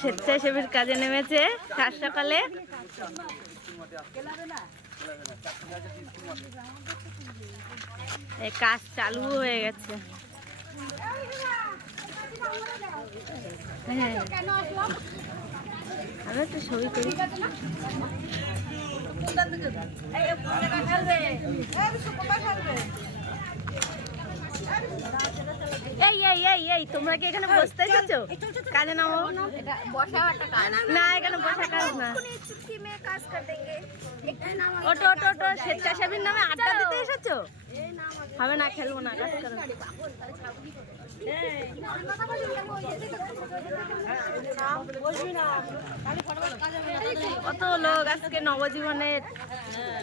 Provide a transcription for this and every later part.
স্বেচ্ছাসেবীর কাজে নেমেছে সাত সকালে। এই কাজ চালু হয়ে গেছে। হ্যাঁ, আমি একটু ছবি করি। এই এই এই এই তোমরা কি এখানে বসতে এসেছো? কাজে নামো। না, এখানে বসা কাজ না। ওটো ওটো ওটো, স্বেচ্ছাসেবীর নামে আড্ডা দিতে এসেছো? হবে না, খেলবো না, কাজ করো। কত লোক আজকে নবজীবনের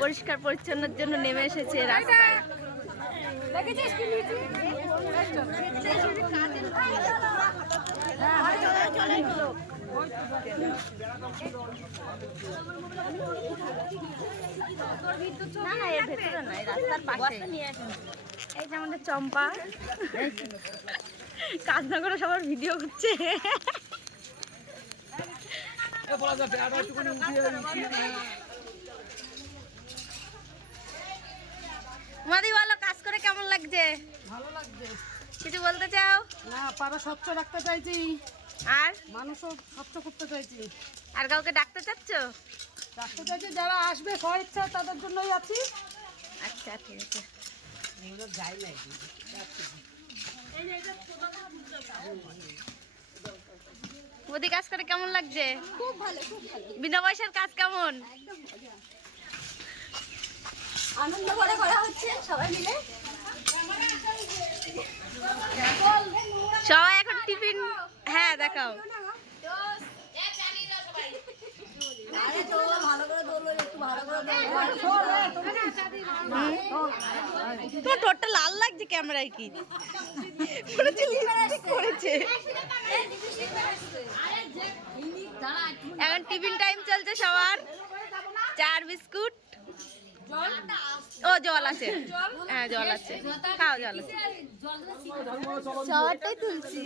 পরিষ্কার পরিচ্ছন্নের জন্য নেমে এসেছে রাস্তায়। না না, এর ভেতরে না, রাস্তার পাশে। এই যে আমাদের চম্পা কাজ না করে সবার ভিডিও করছে। মাদি বলো, কাজ করে কেমন লাগছে? ভালো লাগছে। কিছু বলতে চাও? না, পাড়া স্বচ্ছ রাখতে চাইছি, আর মানুষও স্বচ্ছ করতে চাইছি, আর কাউকে ডাকতে চাচ্ছ? রাখতে চাইছি। যারা আসবে স্বইচ্ছা তাদের জন্যই আছি। আচ্ছা, ঠিক আছে। মোদি কাজ করে কেমন লাগছে? খুব ভালো, খুব ভালো। বিনা পয়সার কাজ কেমন? আনন্দ করে করা হচ্ছে সবাই মিলে। সবাই এখন টিফিন, হ্যাঁ দেখাও। তোমার ঠোঁটটা লাল লাগছে ক্যামেরায়, কি করেছে? এখন টিফিন টাইম চলছে সবার। চার বিস্কুট, ও জল আছে, হ্যাঁ জল আছে, খাও জল আছে। সবারটাই তুলছি।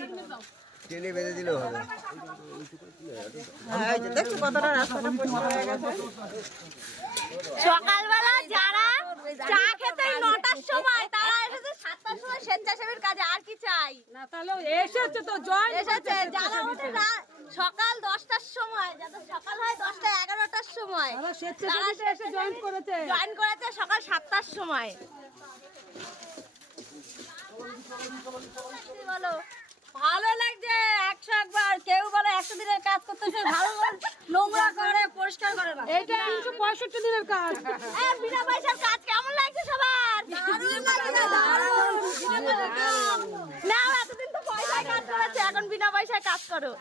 টেনে বেঁধে দিলেও হবে। দেখছো কতটা রাস্তাটা পরিষ্কার হয়ে গেছে। সকালবেলা যারা চা খেতে 9টার সময়, তারা এসেছে 7টার সময় স্বেচ্ছাসেবীর কাজে। আর কি চাই? না তাহলে এসেছে তো জয়েন এসেছে যারা ওঠে সকাল 10টার সময়, যাদের সকাল হয় 10টা 11টার সময়, তারা স্বেচ্ছাসেবীতে এসে জয়েন করেছে। জয়েন করেছে সকাল 7টার সময়। বলো, ভালো লাগছে 101 বার। কেউ বলে 100 দিনের কাজ করতেছে, ভালো নোংরা করে পরিষ্কার করে না। এইটা 365 দিনের কাজ। বিনা পয়সার কাজ কেমন লাগছে সবার? দারুণ লাগছে, দারুণ। না, এতদিন তো পয়সায় কাজ করেছে, এখন বিনা পয়সায় কাজ করো।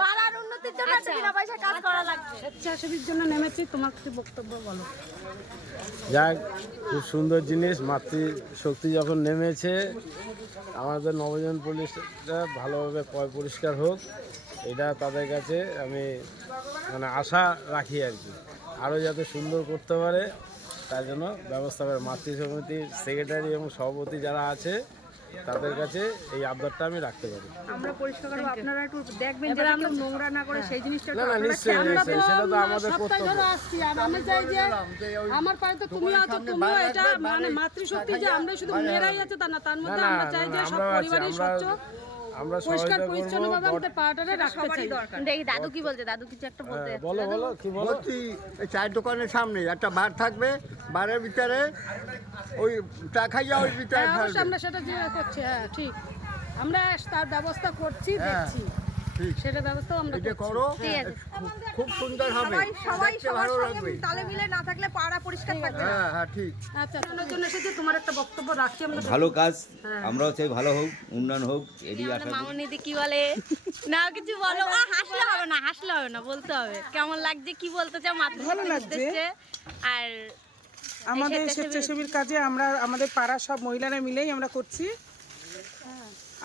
পাড়ার উন্নতির জন্য একটা বিনা পয়সায় কাজ করা লাগবে। স্বেচ্ছাসেবীর জন্য নেমেছি, তোমার কি বক্তব্য বলো? যাক, খুব সুন্দর জিনিস। মাতৃশক্তি যখন নেমেছে, আমাদের নবজীবন পুলিশটা ভালোভাবে পরিষ্কার হোক, এটা তাদের কাছে আমি মানে আশা রাখি আর কি। আরও যাতে সুন্দর করতে পারে তার জন্য ব্যবস্থা করে। মাতৃ সমিতির সেক্রেটারি এবং সভাপতি যারা আছে তাদের কাছে এই আবদারটা আমি রাখতে পারি। আমরা পরিষ্কার করব, আপনারা একটু দেখবেন যে আমরা নোংরা না করে সেই জিনিসটা। না না, নিশ্চয়ই নিশ্চয়ই, সেটা তো আমাদের কর্তব্য। আসছি আর আমি চাই যে আমার পায়ে তো তুমি আছো, তুমিও এটা মানে মাতৃশক্তি যে আমরা শুধু মেয়েরাই আছে তা না, তার মধ্যে আমরা চাই যে সব পরিবারই স্বচ্ছ আমরা পরিষ্কার সহযোগিতা পরিচ্ছন্নভাবে করব। আমাদের পাড়াটারে রাখতে চাই। দেখি দাদু কি বলছে, দাদু কিছু একটা বলতে। বলো বলো, কি বলো? বলছি, এই চায়ের দোকানের সামনে একটা বার থাকবে, বারের ভিতরে ওই চা খাইয়া ওই ভিতরে হ্যাঁ, অবশ্যই থাকবে। আমরা সেটা যে করছি। হ্যাঁ ঠিক, আমরা তার ব্যবস্থা করছি, দেখছি ঠিক। সেটা ব্যবস্থাও আমরা এটা করছি। করো, ঠিক আছে। খুব সুন্দর হবে, দেখতে ভালো লাগবে। তালে মিলে না থাকলে পাড়া পরিষ্কার থাকবে না। হ্যাঁ হ্যাঁ, ঠিক। আচ্ছা, তোমার জন্য এসেছি, তোমার একটা বক্তব্য রাখছি আমরা। ভালো কাজ, আমরাও চাই ভালো হোক, উন্নয়ন হোক, এরই আশা করি। মামুনিদি কি বলে? না কিছু বলো। হাসলে হবে না, হাসলে হবে না, বলতে হবে কেমন লাগছে, কি বলতে চাও মাতৃশক্তির উদ্দেশ্যে। আর আমাদের স্বেচ্ছাসেবীর কাজে আমরা আমাদের পাড়ার সব মহিলারা মিলেই আমরা করছি।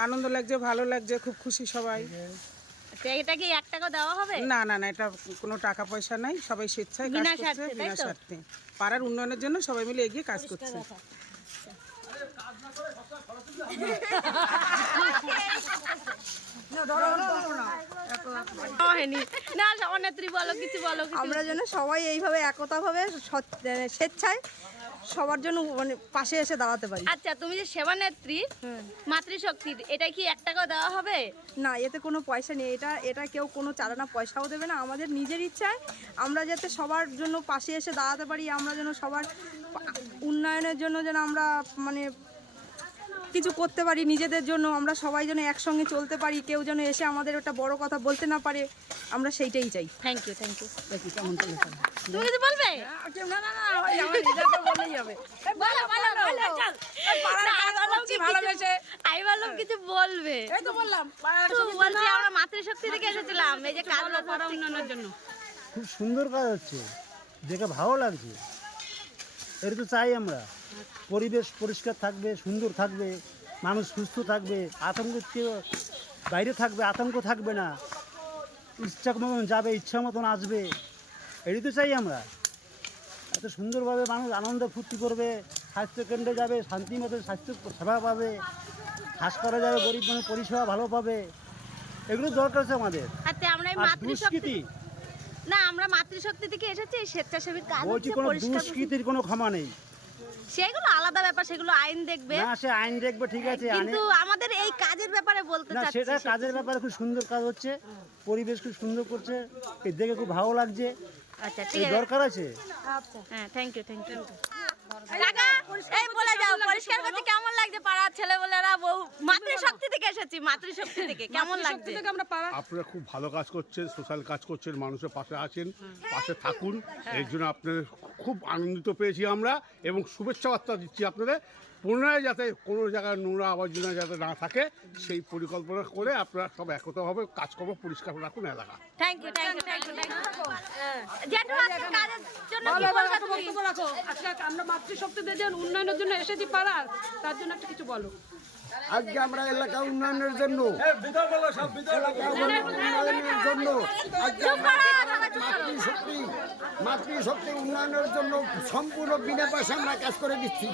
আনন্দ লাগছে, ভালো লাগছে, খুব খুশি সবাই। এটা কি 1 টাকা দেওয়া হবে? না না না, এটা কোনো টাকা পয়সা নাই, সবাই স্বেচ্ছায় কাজ বিনা করছে, স্বার্থে, তাই বিনা তো? স্বার্থে। পাড়ার উন্নয়নের জন্য সবাই মিলে এগিয়ে কাজ করছে। হয়নি না সভানেত্রী বলো কিছু বলো কিছু। আমরা যেন সবাই এইভাবে একতাভাবে স্বেচ্ছায় সবার জন্য মানে পাশে এসে দাঁড়াতে পারি। আচ্ছা তুমি যে সেবানেত্রী মাতৃশক্তি এটা কি 1 টাকা দেওয়া হবে? না, এতে কোনো পয়সা নেই। এটা কেউ কোনো চালানা পয়সাও দেবে না। আমাদের নিজের ইচ্ছায় আমরা যাতে সবার জন্য পাশে এসে দাঁড়াতে পারি, আমরা যেন সবার উন্নয়নের জন্য যেন আমরা মানে কিছু করতে পারি, নিজেদের জন্য আমরা সবাই যেন একসঙ্গে চলতে পারি, কেউ যেন এসে আমাদের ওটা বড় কথা বলতে না পারে, আমরা সেইটাই চাই। থ্যাংক ইউ তুমি কিছু বলবে? না না না এটা তো বলেই হবে। বলো বলো বলো চল ভালোবেসে আমি বললাম কিছু বলবে। এই তো বললাম তুমি বলছি আমরা মাতৃশক্তি থেকে এসেছিলাম এই যে কাজ পাড়া উন্নয়নের জন্য। খুব সুন্দর কাজ হচ্ছে, দেখে ভালো লাগছে। এটা তো চাই আমরা, পরিবেশ পরিষ্কার থাকবে, সুন্দর থাকবে, মানুষ সুস্থ থাকবে, আতঙ্ক বাইরে থাকবে, আতঙ্ক থাকবে না, ইচ্ছা মতন যাবে, ইচ্ছা মতন আসবে, এটাই তো চাই আমরা। এত সুন্দরভাবে মানুষ আনন্দ ফুর্তি করবে, স্বাস্থ্যকেন্দ্রে যাবে, শান্তি মতো স্বাস্থ্য সেবা পাবে, হাসপাতালে যাবে, গরিব মানুষ পরিষেবা ভালো পাবে, এগুলো দরকার আছে আমাদের। আচ্ছা আমরা এই আর মাতৃশক্তি দুষ্কৃতি, না আমরা মাতৃশক্তি থেকে এসেছি এই স্বেচ্ছাসেবীর কাজ বলছি হচ্ছে কোনো পরিষ্কার দুষ্কৃতির কোনো ক্ষমা নেই। সেগুলো আলাদা ব্যাপার, সেগুলো আইন দেখবে। না, সে আইন দেখবে, ঠিক আছে, কিন্তু আমাদের এই কাজের ব্যাপারে বলতে না চাচ্ছি সেটা কাজের ব্যাপারে খুব সুন্দর কাজ হচ্ছে, পরিবেশ খুব সুন্দর করছে, এই দেখে খুব ভালো লাগছে, আচ্ছা ঠিক এই আছে দরকার আছে। হ্যাঁ থ্যাংক ইউ কাকা এই বলে যাও পরিষ্কার করতে কেমন লাগছে পাড়ার ছেলেবেলারা বউ মাতৃশক্তি থেকে এসেছি মাতৃশক্তি থেকে কেমন লাগছে? থেকে আমরা পাড়া আপনারা খুব ভালো কাজ করছেন, সোশ্যাল কাজ করছেন, মানুষের পাশে আছেন, পাশে থাকুন, এর জন্য আপনাদের খুব আনন্দিত পেয়েছি আমরা এবং শুভেচ্ছা বার্তা দিচ্ছি আপনাদের। পুনরায় যাতে কোনো জায়গায় নোংরা আবর্জনা যাতে না থাকে সেই পরিকল্পনা করে আপনারা সব একতাভাবে কাজকর্ম পরিষ্কার রাখুন এলাকা। থ্যাংক ইউ জেঠু আজকে কাজের জন্য কি বলছো তুমি? বক্তব্য রাখো। আজকে আমরা মাতৃশক্তিদের যে উন্নয়নের জন্য এসেছি পাড়ার, তার জন্য একটা কিছু বলো। আজকে আমরা এলাকা উন্নয়নের জন্য উন্নয়নের জন্য আজকে আমরা মাতৃশক্তি উন্নয়নের জন্য সম্পূর্ণ বিনা পয়সা আমরা কাজ করে দিচ্ছি।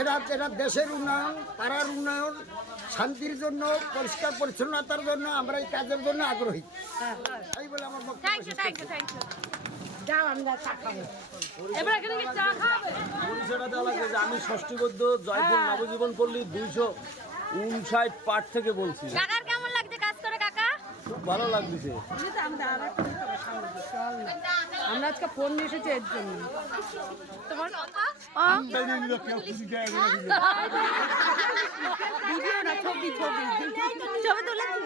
এরা দেশের উন্নয়ন, পাড়ার উন্নয়ন, শান্তির জন্য, পরিষ্কার পরিচ্ছন্নতার জন্য আমরা এই কাজের জন্য আগ্রহী। এই বলে আমার বক্তব্য থ্যাংক শেষ ইউ করছি। যাও আমরা চা খাবো। এবার এখানে কি চা খাবে? পরিষেবা দেওয়া লাগবে যে আমি ষষ্ঠীবদ্ধ জয়পুর নবজীবন পল্লী 259 পার্ট থেকে বলছি। কাকার কেমন লাগছে কাজ করে কাকা? খুব ভালো লাগছে। আমরা আজকে ফোন নিয়ে এসেছি এর জন্য। তোমার ভিডিও না, ছবি ছবি ছবি তুলেছি।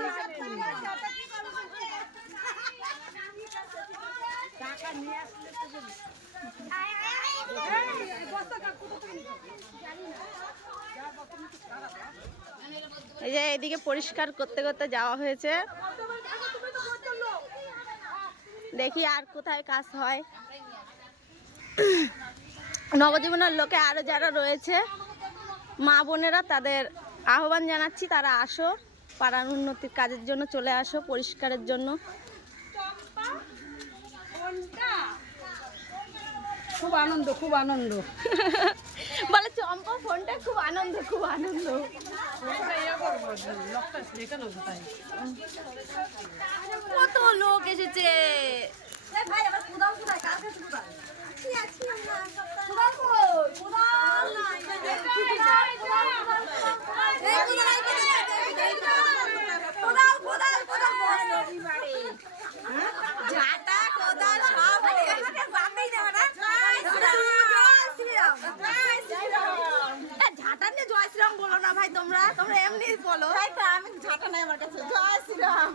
এই যে এদিকে পরিষ্কার করতে করতে যাওয়া হয়েছে, দেখি আর কোথায় কাজ হয়। নবজীবনের লোকে আরো যারা রয়েছে মা বোনেরা, তাদের আহ্বান জানাচ্ছি তারা আসো, পাড়ার উন্নতির কাজের জন্য চলে আসো, পরিষ্কারের জন্য। খুব আনন্দ, খুব আনন্দ। বলে চম্পা ফোনটা খুব আনন্দ, খুব আনন্দ। কত লোক এসেছে। ঝাঁটা কোদাল সব ঝাঁটা নিয়ে জয় শ্রীরাম বলো না ভাই, তোমরা এমনি বলো। আমি ঝাঁটা নাই আমার কাছে। জয় শ্রীরাম।